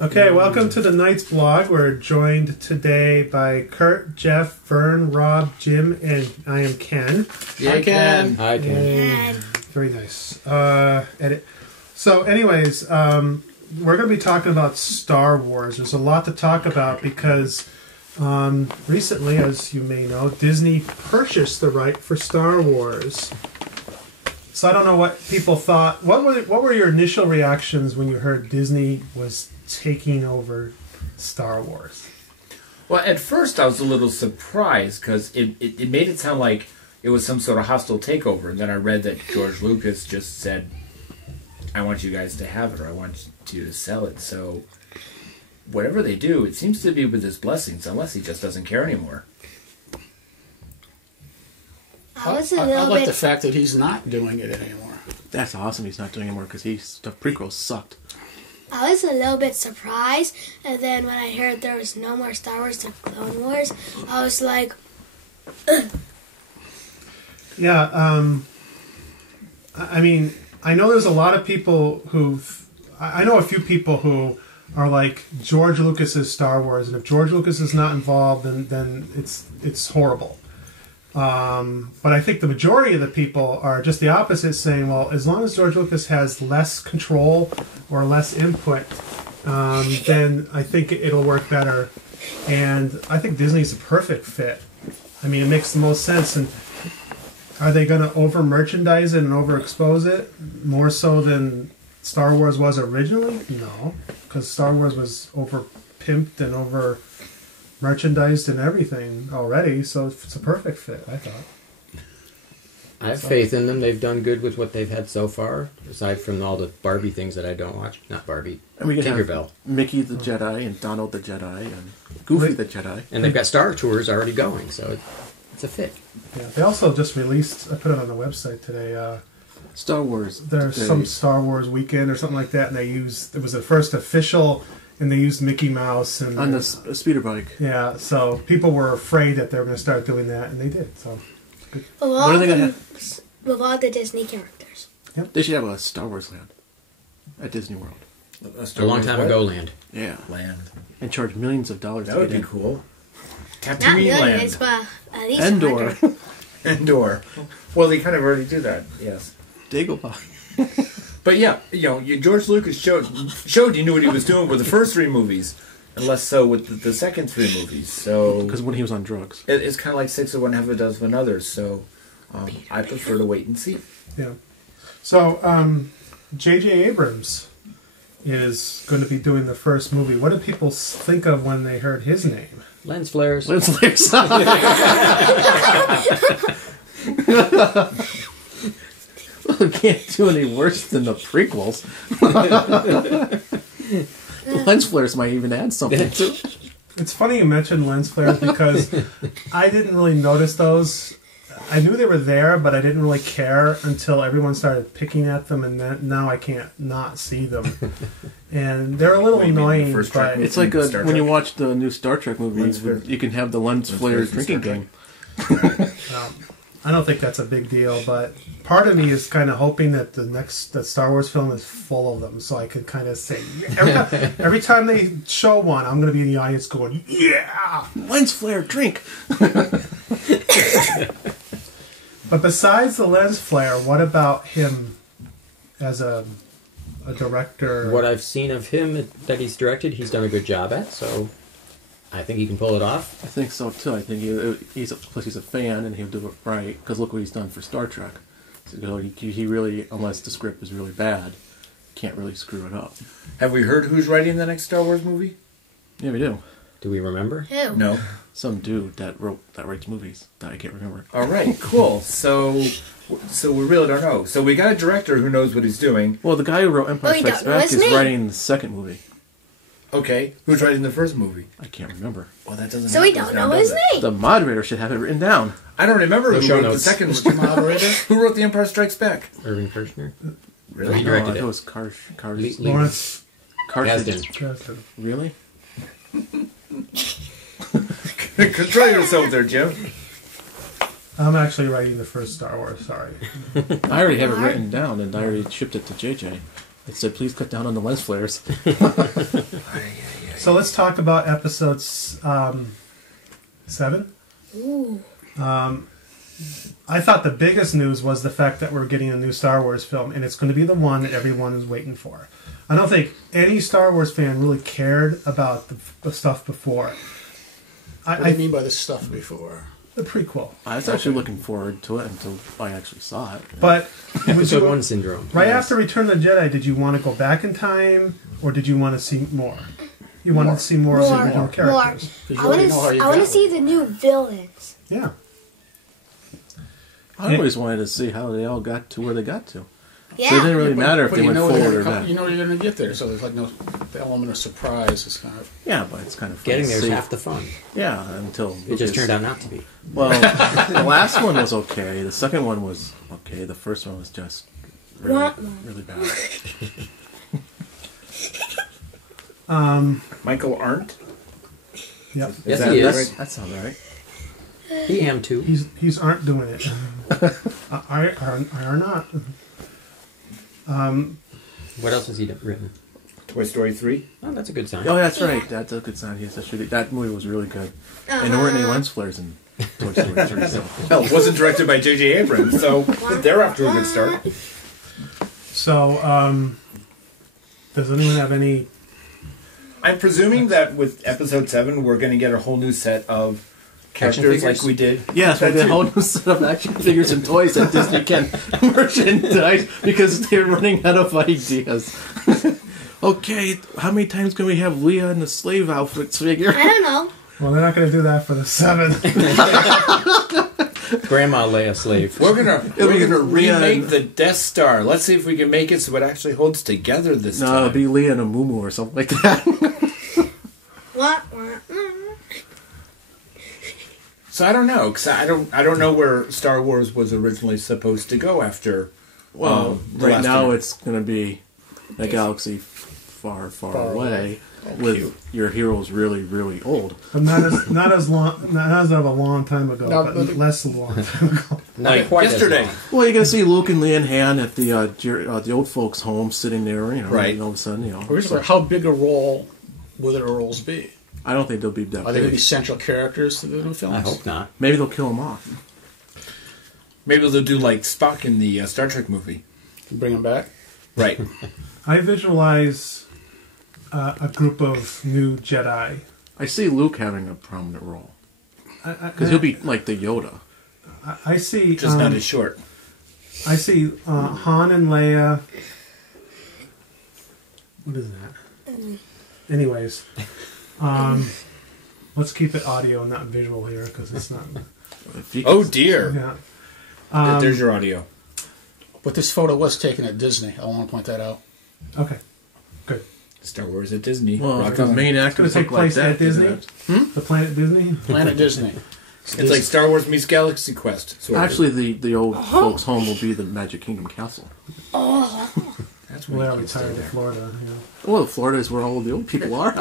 Okay, welcome to the Knights blog. We're joined today by Kurt, Jeff, Vern, Rob, Jim, and I am Ken. Hi, Ken. Hi, Ken. Very nice. Edit. So, anyways, we're going to be talking about Star Wars. There's a lot to talk about because recently, as you may know, Disney purchased the right for Star Wars. So I don't know what people thought. What were your initial reactions when you heard Disney was taking over Star Wars? Well, at first I was a little surprised because it made it sound like it was some sort of hostile takeover. And then I read that George Lucas just said, I want you guys to have it, or I want you to sell it. So whatever they do, it seems to be with his blessings, unless he just doesn't care anymore. I like the fact that he's not doing it anymore. That's awesome he's not doing it anymore because the prequels sucked. I was a little bit surprised, and then when I heard there was no more Star Wars to Clone Wars, I was like, ugh. Yeah, I mean, I know there's a lot of people I know a few people who are like George Lucas's Star Wars, and if George Lucas is not involved, then it's horrible. But I think the majority of the people are just the opposite, saying, well, as long as George Lucas has less control or less input, then I think it'll work better. And I think Disney's a perfect fit. I mean, it makes the most sense. And are they going to over-merchandise it and overexpose it more so than Star Wars was originally? No, because Star Wars was over-pimped and over-merchandised and everything already, so it's a perfect fit, I thought. I have faith in them. They've done good with what they've had so far, aside from all the Barbie things that I don't watch. Not Barbie, And we can Tinkerbell. have Mickey the Jedi and Donald the Jedi and Goofy the Jedi. And they've got Star Tours already going, so it's a fit. Yeah, they also just released, I put it on the website today, Star Wars. there's some Star Wars weekend or something like that, and it was the first official, and they used Mickey Mouse. And on the speeder bike. Yeah, so people were afraid that they were going to start doing that, and they did, so. With When are they gonna with all the Disney characters. They should have a Star Wars land at Disney World. A long time ago, land. Yeah. Land. And charge millions of dollars That to would get be in. cool. Not Tatooine millions, Land. but at least Endor. 100. Endor. Well, they kind of already do that, yes. Dagobah. But yeah, George Lucas showed you knew what he was doing with the first three movies, and less so with the second three movies. So Because when he was on drugs. it's kind of like 6 of one, half a dozen of another. So I prefer to wait and see. Yeah. So, J.J. Abrams is going to be doing the first movie. What did people think of when they heard his name? Lens flares. Lens flares. We can't do any worse than the prequels. Lens flares might even add something to it. It's funny you mentioned lens flares because I didn't really notice those. I knew they were there, but I didn't really care until everyone started picking at them, and then now I can't not see them. And they're a little What do you mean, the annoying, first but track It's like Star when you Trek? watch the new Star Trek movie, Lens flare. you can have the lens flares flares in drinking Star Trek. game. I don't think that's a big deal. But part of me is kind of hoping that the Star Wars film is full of them, so I can kind of say every time they show one, I'm going to be in the audience going, "Yeah!" Lens flare, drink. But besides the lens flare, what about him as a director? What I've seen of him that he's directed, he's done a good job at, so I think he can pull it off. I think so too. I think he's a fan and he'll do it right. Because look what he's done for Star Trek. So he really, unless the script is really bad, can't really screw it up. Have we heard who's writing the next Star Wars movie? Yeah, we do. Do we remember? Who? No. Some dude that writes movies that I can't remember. All right, cool. So we really don't know. So we got a director who knows what he's doing. Well, the guy who wrote Empire Oh, you Strikes don't know Back his is name? writing the second movie. Okay, who's writing the first movie? I can't remember. Well, that doesn't. So we help us don't now, know his does it? name. The moderator should have it written down. I don't remember No who show wrote notes. the second moderator. Who wrote The Empire Strikes Back? Irving Kershner? Really? He directed it it. was Lee- Lawrence Kasdan. Kasdan. Really? Control yourself there, Jim. I'm actually writing the first Star Wars. Sorry. I already have it written down, and I already shipped it to JJ. It said, please cut down on the lens flares. So let's talk about episode 7. Ooh. I thought the biggest news was the fact that we're getting a new Star Wars film, and it's going to be the one that everyone is waiting for. I don't think any Star Wars fan really cared about the stuff before. What do you mean by the stuff before? The prequel. I was actually looking forward to it until I actually saw it. But Episode 1 syndrome. right after Return of the Jedi, did you want to go back in time, or did you want to see more? You wanted to see more of the original characters. I want to see the new villains. Yeah. I always wanted to see how they all got to where they got to. Yeah. So it didn't really matter if But they went forward or back. You know you're going to get there, so there's like no the element of surprise. Is kind of Yeah, but it's kind of fun Getting to there is see. half the fun. Yeah, until It just turned out not to be. Well, the last one was okay. The second one was okay. The first one was just really, really bad. Michael Arndt? Yep. Yes, he is. That sounds right. He am too. He's aren't doing it. I are not. What else has he written? Toy Story 3? Oh, that's a good sign. Oh, that's right. That's a good sign. Yes, that movie was really good. And there weren't any lens flares in Toy Story 3. So. Hell, it wasn't directed by J.J. Abrams, so they're off to a good start. So, does anyone have any? I'm presuming that with Episode 7, we're going to get a whole new set of characters figures? like we did. Yes, we did a whole new set of action figures and toys that Disney can merchandise because they're running out of ideas. Okay, how many times can we have Leah in the slave outfits figure? I don't know. Well, they're not going to do that for the 7. Grandma Leia slave. We're gonna Leah remake and- the Death Star. Let's see if we can make it so it actually holds together this No, time. it'd be Leah and a Mumu or something like that. What? So I don't know, because I don't know where Star Wars was originally supposed to go after. Well, the right last now one. it's going to be a galaxy far, far Far away Oh, with cute. your heroes really, really old. But not as of a long time ago, No, but but- less than a long time ago. Not Like quite as yesterday. long. Well, you're going to see Luke and Leia Han at the old folks' home sitting there, Right. and all of a sudden, how big a role will their roles be? I don't think they'll be that Are they going to be big. central characters to the new films? I hope not. Maybe they'll kill them off. Maybe they'll do like Spock in the Star Trek movie. Bring them back. Right. I visualize a group of new Jedi. I see Luke having a prominent role. Because Because he'll be like the Yoda. I see. Just not as short. I see Han and Leia. What is that? Anyways, let's keep it audio and not visual here because it's not. If he Oh gets- dear. Yeah. There's your audio. But this photo was taken at Disney. I want to point that out. Okay. Good. Star Wars at Disney. Well, Rock if the on. main It's going actors to take look like place that, at Disney. The Planet Disney. Planet Disney. It's like Star Wars meets Galaxy Quest. Sort of. Actually, the old folks' home will be the Magic Kingdom Castle. That's Well, what they're you can stay retired to there. Florida. Well, Florida is where all the old people are.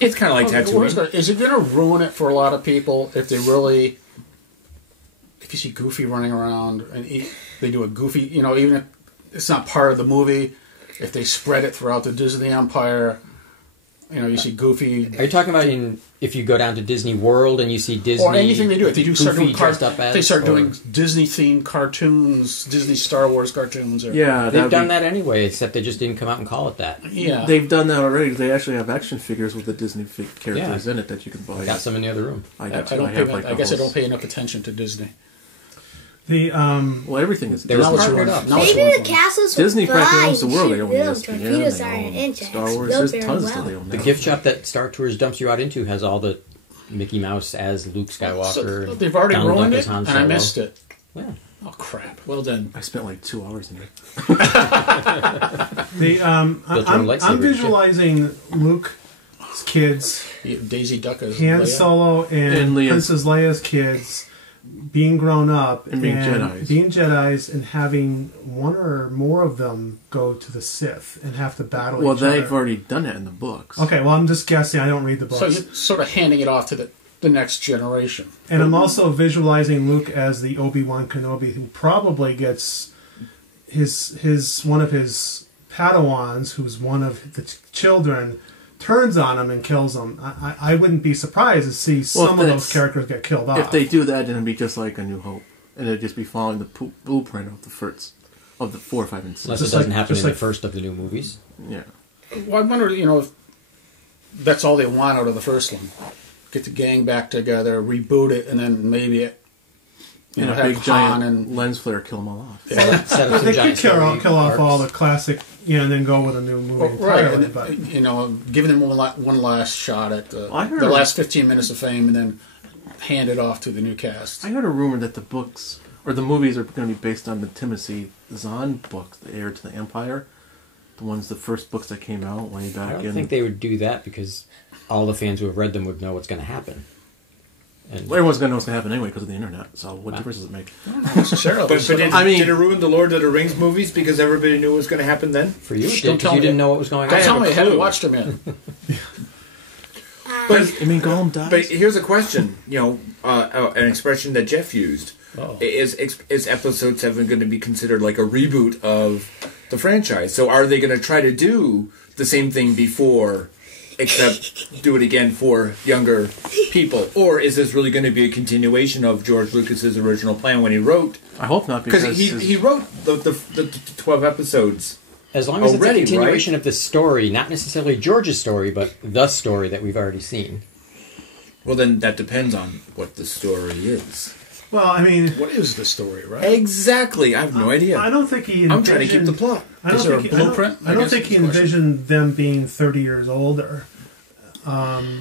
It's kind of like Tatooine. Is it going to ruin it for a lot of people if they really, if you see Goofy running around and they do a Goofy, even if it's not part of the movie, if they spread it throughout the Disney empire, you see Goofy Are you talking about if you go down to Disney World and you see Disney or anything they do. If they do start Goofy doing dressed up as, they start or- doing Disney themed cartoons, Disney Star Wars cartoons. Or, Yeah, They've done that anyway, except they just didn't come out and call it that. yeah. They've done that already. They actually have action figures with the Disney characters in it that you can buy. I got some in the other room. I got two. don't. have, Pay, like, I the guess I whole- don't pay enough attention to Disney. The Well, everything is They were Now it's partnered ruined. up. Now it's Maybe ruined. the castles Disney will practically fly owns the and world. They shoot own little ESPN. torpedoes They at an own inch. Star Wars. Built There's very tons well. that they own. The now. gift shop that Star Tours dumps you out into has all the Mickey Mouse as Luke Skywalker. So they've already Donald ruined Duck it, as Han and I Solo. missed it. Yeah. Oh crap! Well done. I spent like 2 hours in it. the Built your own I'm lightsaber, visualizing Luke's kids, Daisy Duck as Han Leia. Solo, and And Leia. Princess Leia's kids being grown up And being Jedis. being Jedis, and having one or more of them go to the Sith and have to battle Well, each they've other. already done it in the books. Okay, well, I'm just guessing. I don't read the books. So you're sort of handing it off to the next generation. And I'm also visualizing Luke as the Obi-Wan Kenobi, who probably gets his one of his Padawans, who's one of the children, turns on him and kills him. I wouldn't be surprised to see some of those characters get killed off. If they do that, then it'd be just like A New Hope, and it'd just be following the blueprint of the 4, 5, and 6. Unless it doesn't happen in the first of the new movies. Yeah. Well, I wonder, if that's all they want out of the first one. Get the gang back together, reboot it, and then maybe And a have big giant and lens flare kill them all off. Set up But some they could giant kill story off arcs. all the classic, and then go with a new movie right, entirely. and, But giving them one last shot at the I heard- last 15 minutes of fame, and then hand it off to the new cast. I heard a rumor that the books or the movies are going to be based on the Timothy Zahn books, The Heir to the Empire. The first books that came out way back I in. don't think they would do that because all the fans who have read them would know what's going to happen. And Well, everyone's going to know what's going to happen anyway because of the internet. So what difference does it make? Not necessarily. But did, I mean- did it ruin the Lord of the Rings movies because everybody knew what was going to happen then? for you, Don't because tell you me. didn't know what was going Don't on. tell me I haven't clue. watched them yet. But You mean Gollum dies? But here's a question. An expression that Jeff used is Episode 7 going to be considered like a reboot of the franchise? So are they going to try to do the same thing before, except do it again for younger people, or is this really going to be a continuation of George Lucas's original plan when he wrote? I hope not Because because he wrote the 12 episodes. As long as Already, it's a continuation of the story, not necessarily George's story, but the story that we've already seen. Well, then that depends on what the story is. well, I mean, What is the story, right? Exactly. I have no idea. I don't think he. I'm trying to keep the envisioned- plot. I don't Is there think a he- I don't- blueprint? I I don't guess think he is the question. envisioned them being 30 years older.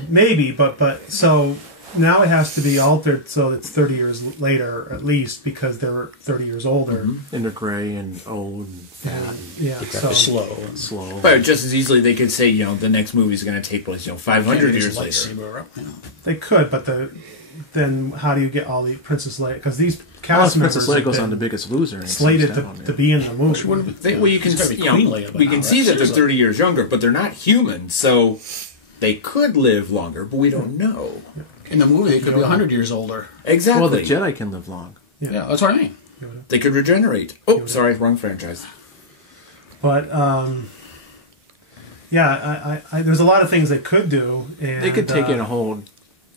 Maybe, but so now it has to be altered so it's 30 years later at least because they're 30 years older. and they're gray and old and fat Yeah, so Slow. and slow. But just as easily they could say, the next movie is going to take place, 500 years later. Lightsaber up, they could, but then how do you get all the Princess Leia? Because these Well, cast members Princess Leia have goes been on The Biggest Loser. And slated sings that one, to be in the movie. Well, you can, It's gotta be Queen Leia by we now, can right? see that they're Seriously. 30 years younger, but they're not human, so they could live longer, but we don't know. In the movie, they could be 100 years older. Exactly. Well, the Jedi can live long. Yeah, that's what I mean. They could regenerate. Oh, sorry, wrong franchise. But there's a lot of things they could do. And, They could take it in a whole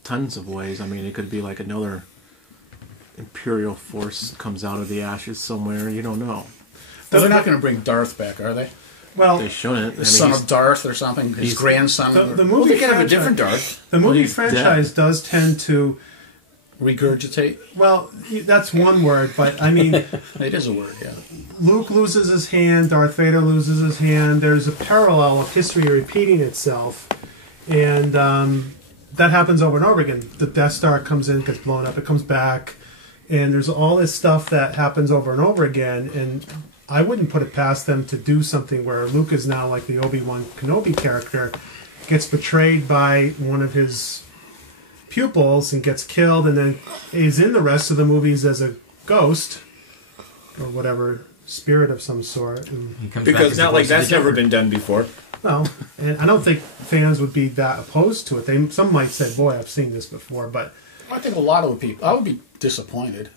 tons of ways. I mean, it could be like another Imperial force comes out of the ashes somewhere. You don't know. Well, they're not going to bring Darth back, are they? Well, They shouldn't. I The mean, son he's- of Darth or something? His grandson? the or movie They could have a franchise- different Darth. The movie he's franchise does tend to. regurgitate? Well, that's one word, but I mean, It is a word, yeah. Luke loses his hand, Darth Vader loses his hand. There's a parallel of history repeating itself, and that happens over and over again. The Death Star comes in, gets blown up, it comes back, and there's all this stuff that happens over and over again. And I wouldn't put it past them to do something where Luke is now like the Obi-Wan Kenobi character, gets betrayed by one of his pupils and gets killed, and then is in the rest of the movies as a ghost or whatever, spirit of some sort. And, He comes back Because as not the like voice of that's the never Joker. been done before. well, and I don't think fans would be that opposed to it. Some might say, "Boy, I've seen this before," but I think a lot of people, I would be disappointed.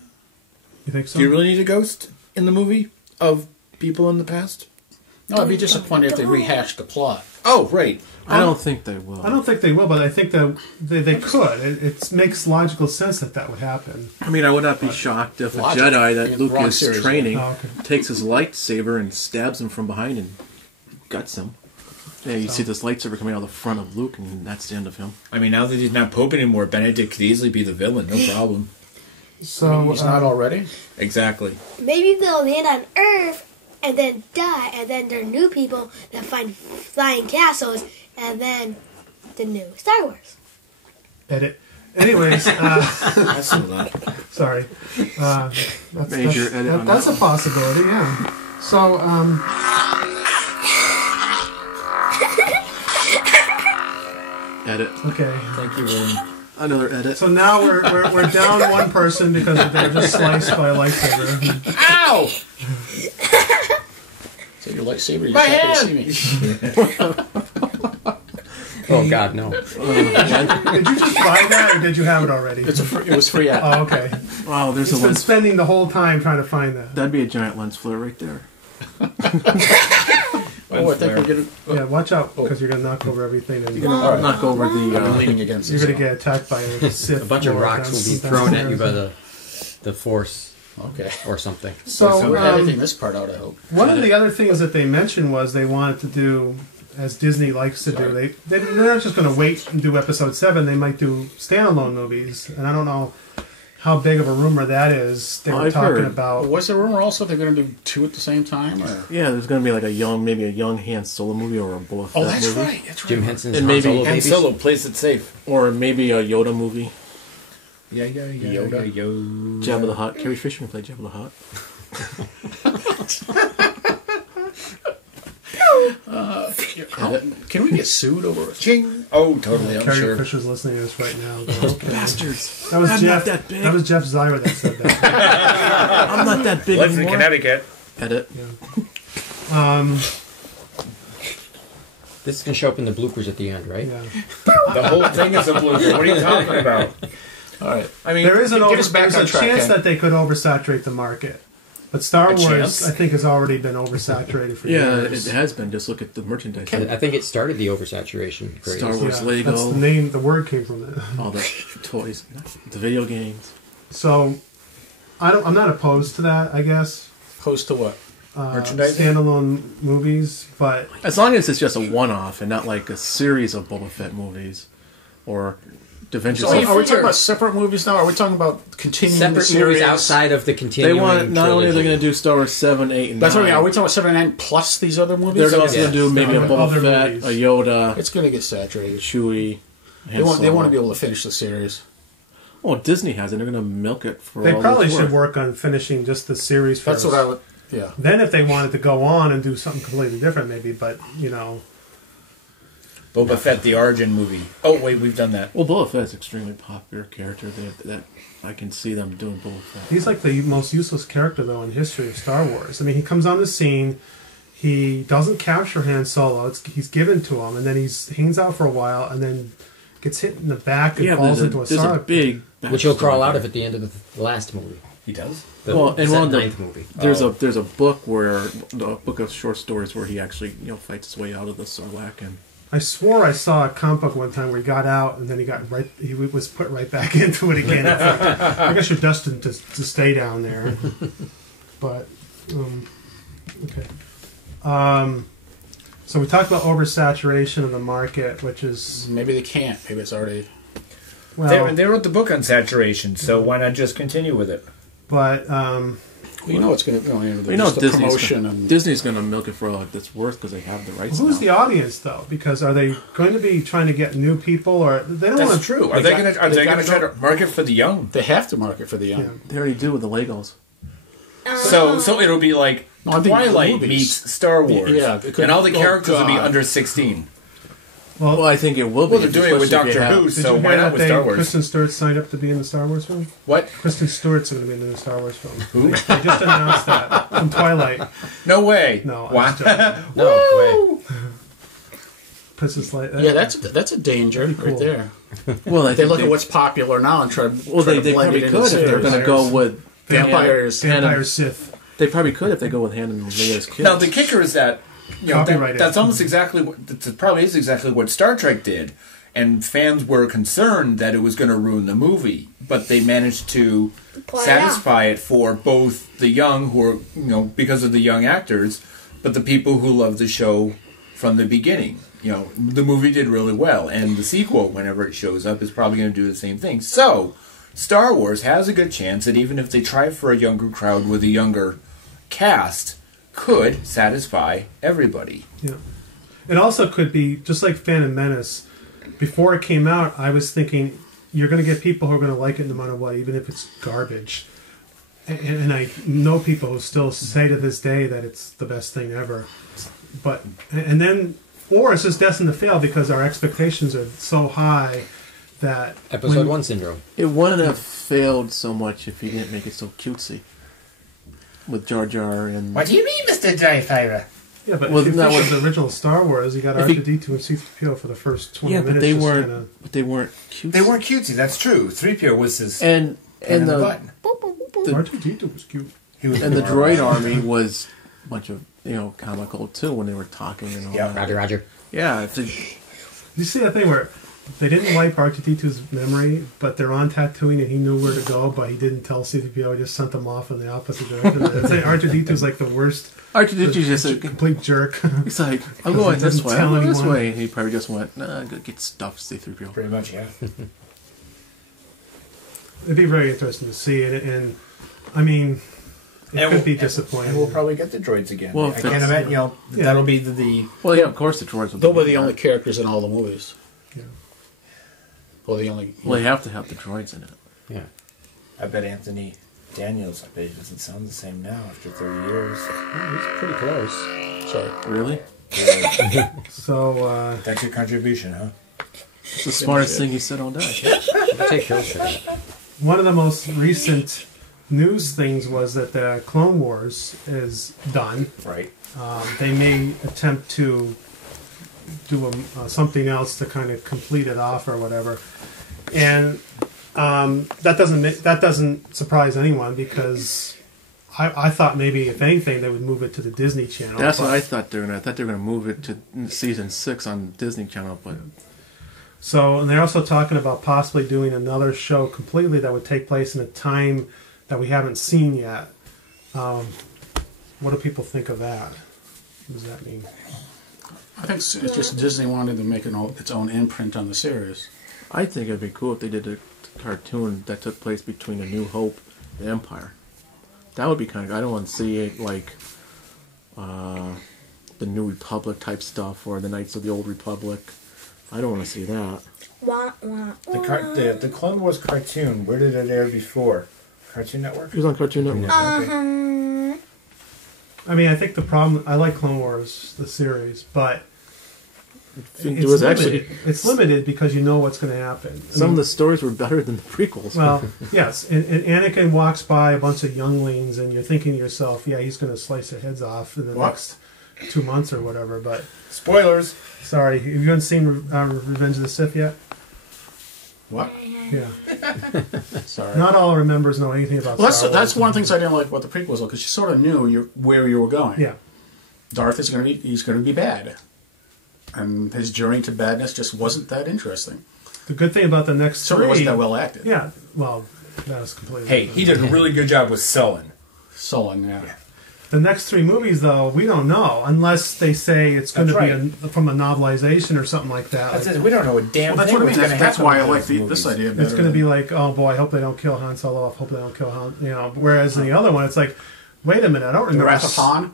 you think so? Do you really need a ghost in the movie of people in the past? No, I'd be disappointed if they rehashed the plot. Oh, right. I don't think they will. I don't think they will, but I think that they could. It makes logical sense that would happen. I mean, I would not be shocked if a Logic. Jedi that Yeah, Luke wrong is series. training Oh, okay. takes his lightsaber and stabs him from behind and guts him. Yeah, you see this lightsaber coming out of the front of Luke, and that's the end of him. I mean, now that he's not Pope anymore, Benedict could easily be the villain. No problem. So He's not already? Exactly. Maybe they'll land on Earth and then die, and then there are new people that find flying castles, and then the new Star Wars. edit. Anyways, That's not that. sorry. That's, Major that's, edit on that's that a possibility, yeah. So, Edit. okay. Thank you, William. Another edit. So now we're down one person because they're just sliced by a lightsaber. Ow! Is that your lightsaber? You're My happy to see me. Oh God, no! Did you just buy that, or did you have it already? It was free app. Oh, okay. Wow, there's He's a been lens. spending the whole time trying to find that. That'd be a giant lens flare right there. Oh, I think we're getting. Yeah, watch out because you're gonna knock over everything. And You're gonna knock over I'm the. leaning against. you're this gonna get attacked by a Sith. A bunch of Lord rocks will be downstairs. thrown at you by the Force Okay. or something. So we're editing this part out, I hope. one of the other things that they mentioned was they wanted to do, as Disney likes to do, they're not just going to wait and do episode 7. They might do standalone movies, and I don't know how big of a rumor that is. They were I've talking heard. about. Was there a rumor also they're going to do 2 at the same time? Or? Yeah, there's gonna be like maybe a young Han Solo movie or a Boba Fett Oh, that's movie. right. That's right. Jim Henson's And Han maybe- Solo And babies. Solo plays it safe. Or maybe a Yoda movie. Yeah, Yoda. Jabba the Hutt. Carrie Fisher can play Jabba the Hutt. Can we get sued over it? Ching. Oh, totally. I'm Carrie sure. Fisher's listening to this right now. Okay. Bastards. That was I'm Jeff. not that big. That was Jeff Zyra that said that. I'm not that big Lives in anymore. Connecticut. Edit. This is going to show up in the bloopers at the end, right? Yeah. The whole thing is a blooper. What are you talking about? All right. I mean, There is Get us back there's on a track, chance Ken. that they could oversaturate the market. But Star Wars, chance? I think, has already been oversaturated for Yeah, years. it has been. Just look at the merchandise. I think it started the oversaturation craze. Star Wars, Yeah, Lego, that's the name. The word came from it. all the toys, the video games. So, I'm not opposed to that. I guess Opposed to what? Merchandising? standalone movies, but As long as it's just a one-off and not like a series of Boba Fett movies or Adventures. So, of- are we talking about separate movies now? Or are we talking about continuing the Separate series? movies outside of the they continuing want not only are they trilogy. going to do Star Wars 7, 8, and That's what I 9. mean. Are we talking about 7 and 9 plus these other movies? They're also Yeah. going to do maybe a Other Boba Fett, movies. a Yoda, It's going to get saturated. Chewie. They want to be able to finish the series. Well, Disney has it. They're going to milk it for they all probably it's should worth. work on finishing just the series first. That's what I would. Yeah. Then, if they wanted to go on and do something completely different, maybe. But Boba Fett, the origin movie. Oh, wait, we've done that. Well, Boba Fett's an extremely popular character. That I can see them doing Boba Fett. he's like the most useless character though in history of Star Wars. I mean, he comes on the scene. He doesn't capture Han Solo. He's given to him, and then he hangs out for a while, and then gets hit in the back and falls into a there's a Sarlacc. big Which he'll crawl backstory out of there. at the end of the last movie. He does? The Well, and one of the- ninth movie. There's a book a book of short stories where he actually fights his way out of the Sarlacc and I swore I saw a comic book one time where he got out and then he was put right back into it again. It's like, I guess you're destined to stay down there. But okay. So we talked about oversaturation of the market, which is Maybe they can't. Maybe it's already. well, They wrote the book on saturation, so why not just continue with it? but You know it's going to. you know the promotion and Disney's going to milk it for all it's worth because they have the rights. who's now. the audience though? Because are they going to be trying to get new people, or they don't want That's to? true. Are They they got- going they to gotta try go- to market for the young? they have to market for the young. Yeah. They already do with the Legos. So it'll be like No, I think Twilight movies. meets Star Wars. Yeah, it could- and all the oh, characters will be God. under 16. Well, I think it will be. Well, they're doing it with especially if Doctor you have- Who, Did so you why hear not that with Star Wars? Kristen Stewart signed up to be in the Star Wars film? What? Kristen Stewart's going to be in the Star Wars film. Who? They just announced that from Twilight. No way. No, I'm Wow. just joking. No, wait. Princess Leia. Yeah, that's a danger Pretty cool. right there. Well, I They think look at what's popular now and try. Well, try they to blend probably it could into if they're the going to series. go with Vampires. Vampire Sith. They probably could if they go with Han and Leia's kids. Now the kicker is that Copyrighted. that's almost exactly what that probably is exactly what Star Trek did, and fans were concerned that it was going to ruin the movie, but they managed to Pull it satisfy it for both the young who are because of the young actors, but the people who love the show from the beginning. The movie did really well, and the sequel, whenever it shows up, is probably going to do the same thing. So, Star Wars has a good chance that even if they try for a younger crowd with a younger cast, could satisfy everybody. Yeah. It also could be, just like Phantom Menace, before it came out, I was thinking, you're going to get people who are going to like it no matter what, even if it's garbage. And I know people who still say to this day that it's the best thing ever. But, and then, or it's just destined to fail because our expectations are so high that... Episode when- 1 syndrome. It wouldn't have failed so much if he didn't make it so cutesy. With Jar Jar and... What do you mean, Mr. Dryfire? Yeah, but Well, if you that think was- of the original Star Wars, you got If he- R2-D2 and C-3PO for the first 20 Yeah, minutes. but they just weren't. kinda- But they weren't cutesy. They weren't cutesy, that's true. 3PO was his And the button. the- R2-D2 was cute. He was and the more- droid army was a bunch of comical too when they were talking and all Yeah. that. Roger, Roger. Yeah, You see that thing where they didn't wipe R2-D2's memory, but they're on Tatooine and he knew where to go, but he didn't tell C-3PO, just sent them off in the opposite direction. I'd say R2-D2's like the worst, R2-D2 just a complete jerk. he's like, I'm going this doesn't way, tell I'm going this anyone. way, and he probably just went, nah, go get stuffed, C-3PO. Pretty much, yeah. It'd be very interesting to see it, and I mean, it could be disappointing. And we'll probably get the droids again. Well, I if can't it's- imagine, Yeah. that'll be the Well, yeah, of course the droids will They'll be be the there. only characters in all the movies. Yeah. Well, the only. Well, they have to have the droids in it. Yeah. I bet Anthony Daniels, I bet he doesn't sound the same now after 30 years. Oh, he's pretty close. Sorry. Really? So, That's your contribution, huh? It's the smartest thing he said all day. I'll take Hill's for that. one of the most recent news things was that the Clone Wars is done. Right. They may attempt to do something else to kind of complete it off or whatever, and that doesn't surprise anyone because I thought maybe if anything they would move it to the Disney Channel. That's what but- I thought they were gonna. I thought they were gonna move it to season 6 on Disney Channel, but So, and they're also talking about possibly doing another show completely that would take place in a time that we haven't seen yet. What do people think of that? What does that mean? I think it's just Disney wanted to make its own imprint on the series. I think it'd be cool if they did a cartoon that took place between A New Hope and Empire. That would be kind of. I don't want to see it like the New Republic type stuff or the Knights of the Old Republic. I don't want to see that. Wah, wah, The, wah. the Clone Wars cartoon, where did it air before? Cartoon Network? It was on Cartoon Network. Uh-huh. I mean, I think the problem. I like Clone Wars, the series, but It was limited. actually It's limited because you know what's going to happen. I some of mean, the stories were better than the prequels. Well, yes, and Anakin walks by a bunch of younglings, and you're thinking to yourself, "Yeah, he's going to slice their heads off in the next 2 months or whatever." But Spoilers! sorry, have you haven't seen Revenge of the Sith yet? What? Yeah, Sorry. not all our members know anything about. Well, Star that's Wars. one of the things I didn't like about the prequels, because you sort of knew where you were going. Yeah, Darth is going to be bad, and his journey to badness just wasn't that interesting. the good thing about the next So three, it wasn't that well acted. Yeah, well, that was completely. Hey, he did a really good job with Sullen. Sullen, yeah. The next three movies, though, we don't know unless they say it's going to That's be from a novelization or something like that. That's Like, it. We don't know a damn Well, that's thing what I what's mean. going to That's happen. why I with like those this movies. idea better. it's going to be like, oh boy, I hope they don't kill Han Solo off. Hope they don't kill Han. You know, whereas in the other one, it's like, wait a minute, I don't the remember. Wrath of Han.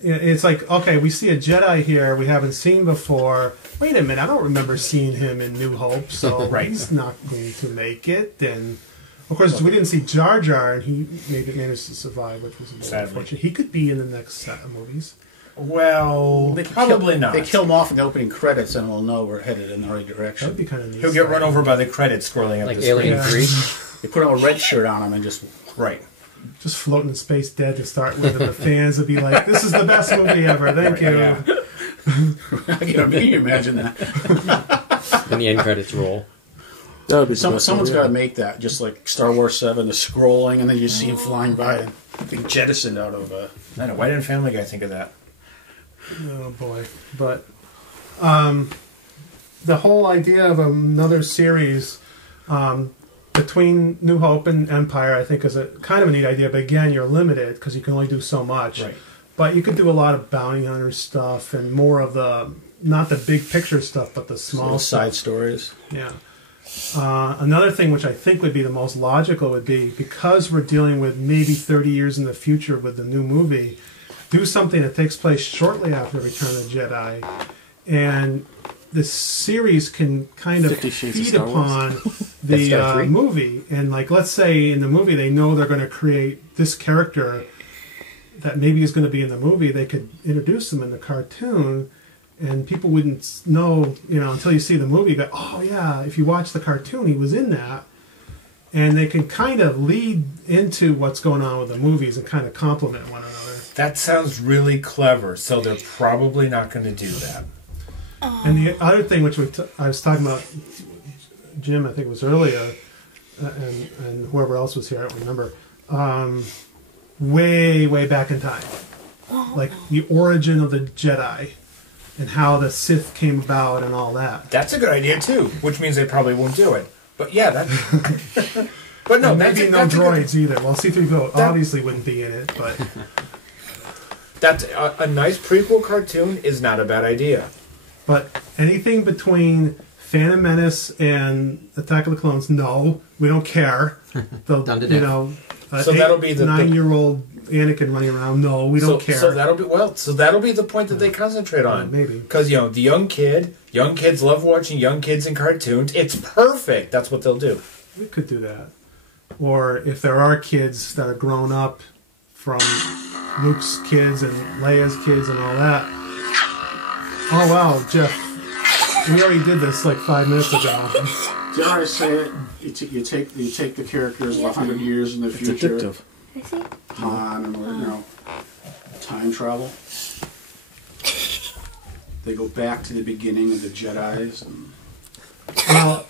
It's like, okay, we see a Jedi here we haven't seen before. Wait a minute, I don't remember seeing him in New Hope, so Right. he's not going to make it. And of course, we didn't see Jar Jar, and he maybe managed to survive, which was a bit Sadly. unfortunate. He could be in the next set of movies. Well, They could probably kill, not. They kill him off in the opening credits, and we'll know we're headed in the right That direction. would be kind of neat. He'll get run over by the credits scrolling up Like the Alien screen. 3. They put a red shirt on him and just Right. Just floating in space dead to start with, and the fans would be like, "This is the best movie ever, thank you." Yeah. can you imagine that? And the end credits roll. That would be the best Someone's movie got to ever. make that, just like Star Wars 7, the scrolling, and then you see him flying by and being jettisoned out of. I know. Why didn't Family Guy think of that? Oh boy, but the whole idea of another series between New Hope and Empire, I think, is a kind of a neat idea. But again, you're limited because you can only do so much. Right. But you could do a lot of bounty hunter stuff and more of the not the big picture stuff, but the small Small stuff. side stories. Yeah. Another thing which I think would be the most logical would be, because we're dealing with maybe 30 years in the future with the new movie, do something that takes place shortly after Return of the Jedi. And the series can kind of 50 Shades of feed Star Wars. upon That's the Star Trek. movie. And like, let's say in the movie they know they're going to create this character that maybe is going to be in the movie. They could introduce them in the cartoon, and people wouldn't know, until you see the movie, go, oh yeah, if you watch the cartoon, he was in that. And they can kind of lead into what's going on with the movies and kind of complement one another. That sounds really clever. So they're probably not going to do that. And the other thing which I was talking about, Jim, I think it was earlier, and whoever else was here, I don't remember, way back in time, like the origin of the Jedi and how the Sith came about and all that. That's a good idea too, which means they probably won't do it. But yeah, that. But no, And that's maybe a, no that's a good- droids either. Well, C-3PO That- obviously wouldn't be in it, but That's a nice prequel cartoon is not a bad idea. anything between Phantom Menace and Attack of the Clones, no, we don't care. The, Done to you death. know, So that'll be the 9-year-old Anakin running around. No, we don't care. So that'll be the point that they concentrate on. Maybe. Because the young kids love watching young kids in cartoons. It's perfect. That's what they'll do. We could do that. Or if there are kids that are grown up from Luke's kids and Leia's kids and all that. Oh wow, Jeff, we already did this like 5 minutes ago. Dare I say it? You take the characters 100 years in the It's future. addictive. I see. Han and time travel. They go back to the beginning of the Jedi's. And Well,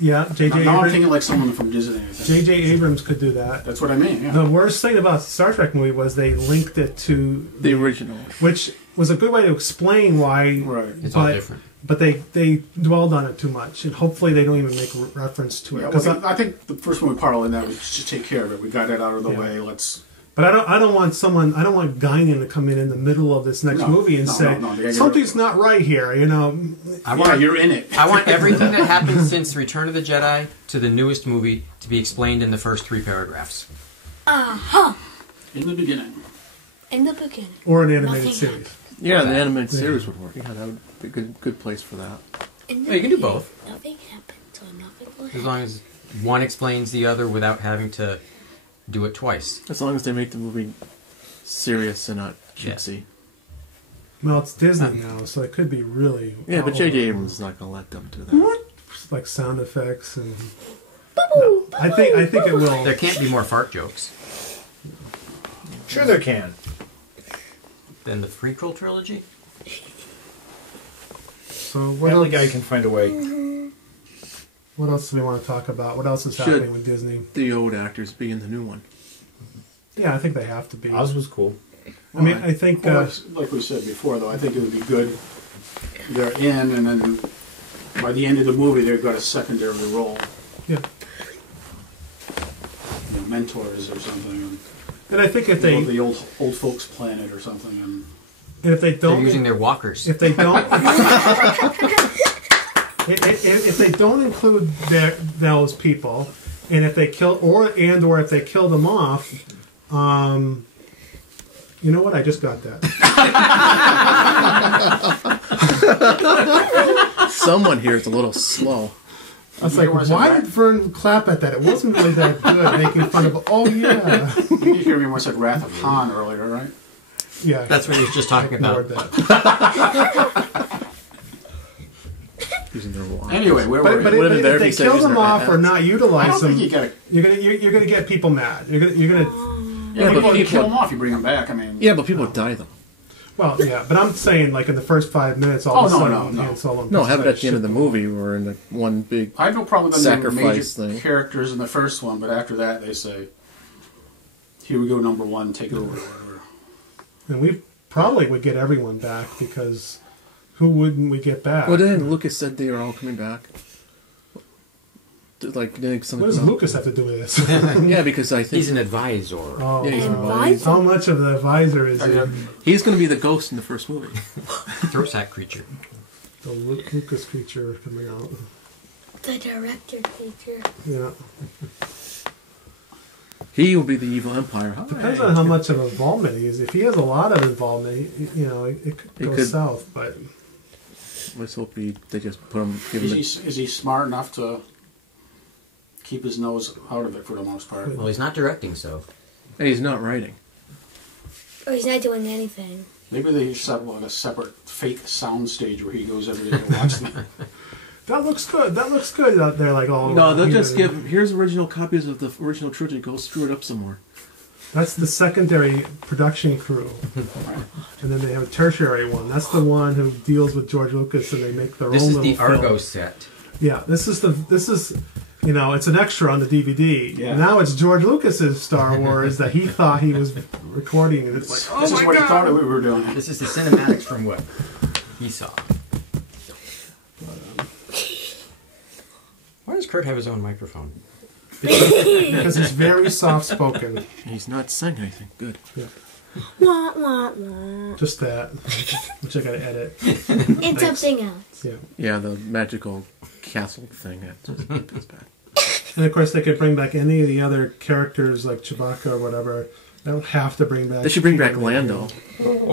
yeah, now I'm J.J. thinking like someone from Disney. I think. J.J. Abrams could do that. That's what I mean. Yeah. The worst thing about the Star Trek movie was they linked it to The original. which was a good way to explain why. Right. It's all different. But they dwelled on it too much, and hopefully they don't even make reference to it. Yeah, 'Cause well, I think the first one we parlayed that was just to take care of it. We got that out of the Yeah. way. Let's. But I don't want Guinan to come in the middle of this next No, movie and no, say no, they gotta get something's not right here. You know, I Yeah, want, you're in it. I want everything that happened since Return of the Jedi to the newest movie to be explained in the first 3 paragraphs. In the beginning. In the beginning. or an animated Nothing series. Yeah, the animated series would work. Yeah, that would be a good place for that. In the Well, you can do beginning, both. Nothing happened, so nothing will As happen. long as one explains the other without having to do it twice. As long as they make the movie serious and not Yeah. cutesy. Well, it's Disney now, so it could be really. Yeah, but all J.J. over. Abrams is not going to let them do that. Like sound effects and. No, I think it will. There can't be more fart jokes Sure, there can. than the prequel trilogy. So what Family else? Guy can find a way. What else do we want to talk about? What else is Should- happening with Disney? The old actors be in the new one. Yeah, I think they have to be. Oz was cool. I mean, I think. Well, like we said before, though, I think it would be good. They're in, and then by the end of the movie, they've got a secondary role, Yeah, mentors or something. and I think if And, they the old folks planet or something. And if they They're don't using their walkers. if they don't if they don't include those people, and if they kill or if they kill them off, you know what? I just got that. Someone here is a little slow. I was like, why did Vern clap at that? It wasn't really that good, making fun of. Oh yeah, you hear me once said Wrath of Han earlier, right? yeah. That's what he was just talking ignored about. that. Using their walkers. Anyway, where But, were but, we? Wouldn't if there they be kill savings them in their off or hands? not I utilize don't them, think you gotta. you're gonna get people mad. You're gonna. Yeah, but but you people- kill them off, you bring them back. I mean, Yeah, but people die though. Well, yeah, but I'm saying like in the first 5 minutes, all Oh, of a no, sudden, no. Han Solo. No, just have it like at the end of the shit. movie or in the one big. I know probably the major Sacrifice thing. characters in the first one, but after that they say, "Here we go, number one, take it over." Or whatever. And we probably would get everyone back because who wouldn't we get back? Well, then Lucas said they were all coming back. Like, something. What does Lucas have to do with this? Yeah, because I think He's an advisor. Oh, Yeah, he's an advisor. how much of the advisor is Yeah. in he's going to be the ghost in the first movie. Throat sack creature. the Lucas creature coming out? The director teacher. Yeah, He will be the evil empire. depends on how much of involvement he is. If he has a lot of involvement, it could It go could- south. But Let's hope they just put him. Give him. Is he smart enough to keep his nose out of it for the most part? Well, he's not directing, so. And he's not writing. Oh, he's not doing anything. Maybe they set up like a separate fake sound stage where he goes every day to watch them. that looks good. That looks good out there. Like all No, they'll you just know. give. Here's original copies of the original trilogy. Go screw it up some more. That's the secondary production crew, and then they have a tertiary one. That's the one who deals with George Lucas, and they make their This own is little the film. Argo set. Yeah, this is you know, it's an extra on the DVD. Yeah. Now it's George Lucas's Star Wars that he thought he was recording, and it's like, oh This my is what god! he thought we were doing. This is the cinematics from what he saw. Why does Kurt have his own microphone? Because he's very soft spoken. He's not saying anything. Good. Yeah. Wah, wah, wah. Just that, which I gotta edit. And something else. Yeah. Yeah, the magical castle thing. That's bad. And of course, they could bring back any of the other characters like Chewbacca or whatever. They don't have to bring back. They should bring back Lando.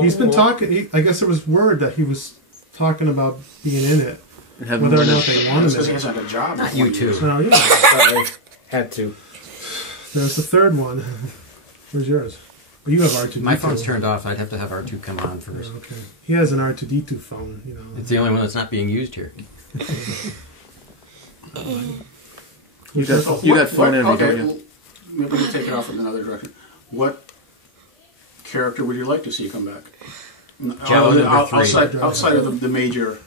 He's been talking. I guess there was word that he was talking about being in it, And have whether or him not they want That's him because he in it. hasn't had a job. Not for you 20 two. years. No, yeah. Sorry, had to. There's the third one. Where's yours? Well, you have R2D2. My phone's turned off. I'd have to have R2 come on first. Okay. He has an R2D2 phone. You know. It's the only one that's not being used here. You got phone envy, Okay, don't you? maybe we take it off from another direction. What character would you like to see come back? Jawa number 3. Outside of the major.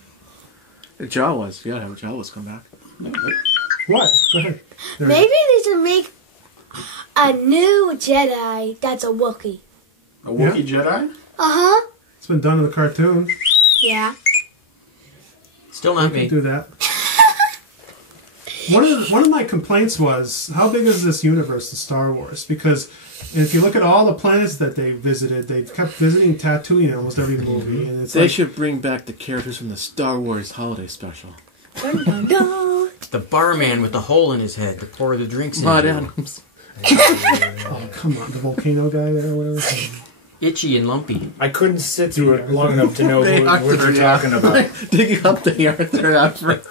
Jawas. Yeah, have Jawas come back. What? Go ahead. There Maybe they should make a new Jedi that's a Wookiee. A Wookiee Jedi? Uh-huh. It's been done in the cartoon. Yeah. Still not Could me. do that. One of my complaints was, how big is this universe of Star Wars? Because if you look at all the planets that they visited, they've kept visiting Tatooine in almost every movie, and it's They like, should bring back the characters from the Star Wars holiday special. Dun, dun, dun. The barman with the hole in his head to pour the drinks Maud into. Adams. oh come on, the volcano guy there, or whatever. Itchy and lumpy. I couldn't sit through it long enough to know They what you're talking about. Digging up the Arthur after.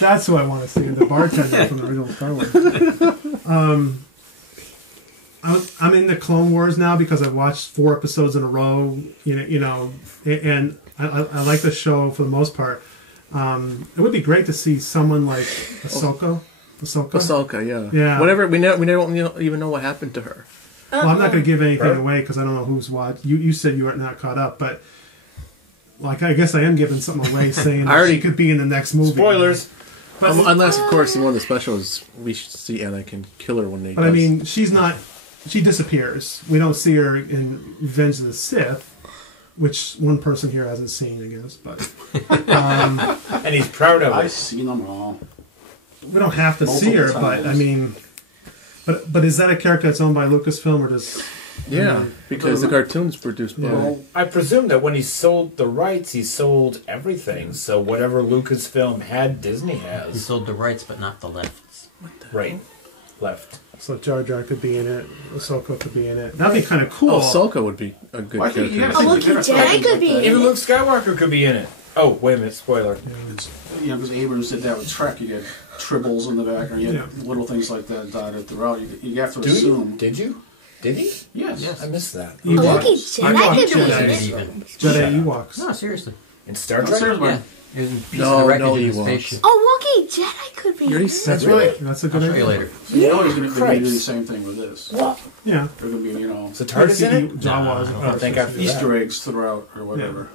That's who I want to see, the bartender from the original Star Wars. I'm in the Clone Wars now because I've watched 4 episodes in a row. You know, and I like the show for the most part. It would be great to see someone like Ahsoka. Ahsoka, yeah. Yeah. Whatever. We don't even know what happened to her. Well, I'm not going to give anything away because I don't know who's watched. You said you are not caught up, but like I guess I am giving something away, saying that she could be in the next movie. Spoilers. But, Unless, of course, in one of the specials, we should see Anakin kill her when they. but I mean, she's not. She disappears. We don't see her in Revenge of the Sith, which one person here hasn't seen, I guess. But And he's proud of I've it. seen them all. we don't have to see her. Multiple But I times. mean, but is that a character that's owned by Lucasfilm or does? yeah, because the cartoon's produced by. Yeah. I presume that when he sold the rights, he sold everything. So whatever Lucasfilm had, Disney He has. sold the rights, but not the lefts. Right. Left. So Jar Jar could be in it. Ahsoka could be in it. That'd be kind of cool. Ahsoka would be a good Well, I think character. you gotta A think Wookiee of different Jedi characters could be like that. Even Luke Skywalker could be in it. Oh, wait a minute. Spoiler. It's, because Abrams did that with Trek. You get tribbles in the back, or you had little things like that dotted throughout. You have to Do you? assume. Did you? Did he? Yes. I missed that. A Wookiee Ewok Jedi could be Jedi. in Didn't it. even. Jedi Ewoks. No, seriously. In Star No, Trek? seriously. Yeah. He was in pieces No, of wreckage no in his Ewoks. spaceship. A Wookiee Jedi could be in You're it. That's right. That's a I'll good show idea. you later. So you know he's going to Christ. do the same thing with this. Yeah. They're going to be, So TARDIS in it? Jawas. I don't think I've Easter eggs throughout, or whatever.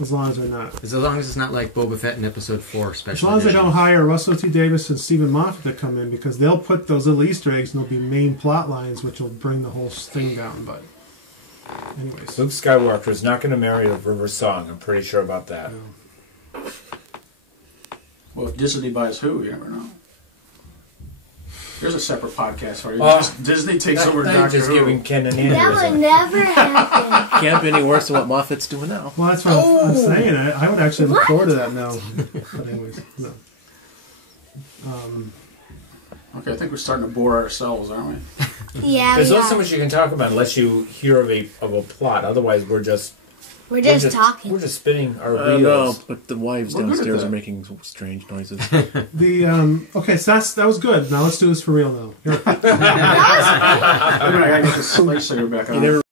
As long as they're not. As long as it's not like Boba Fett in Episode 4 special As long as they edition. don't hire Russell T Davis and Stephen Moffat to come in, because they'll put those little Easter eggs and they'll be main plot lines, which will bring the whole thing down. But, anyways, Luke Skywalker is not going to marry a River Song. I'm pretty sure about that. Well, if Disney buys who, you never know. There's a separate podcast for you. Well, Disney takes over You're Doctor just Who. giving Ken an That would aneurysm. never happen. Can't be any worse than what Moffat's doing now. well, that's what I'm saying. I would actually look forward to that now. But anyways, no. Okay, I think we're starting to bore ourselves, aren't we? Yeah, There's we not so are. much you can talk about unless you hear of a plot. Otherwise, we're just talking. We're just spinning our No, wheels. but the wives We're good at downstairs that. are making strange noises. The okay, so that was good. Now let's do this for real now. Here. Wait a minute, I gotta get the space saver back on. never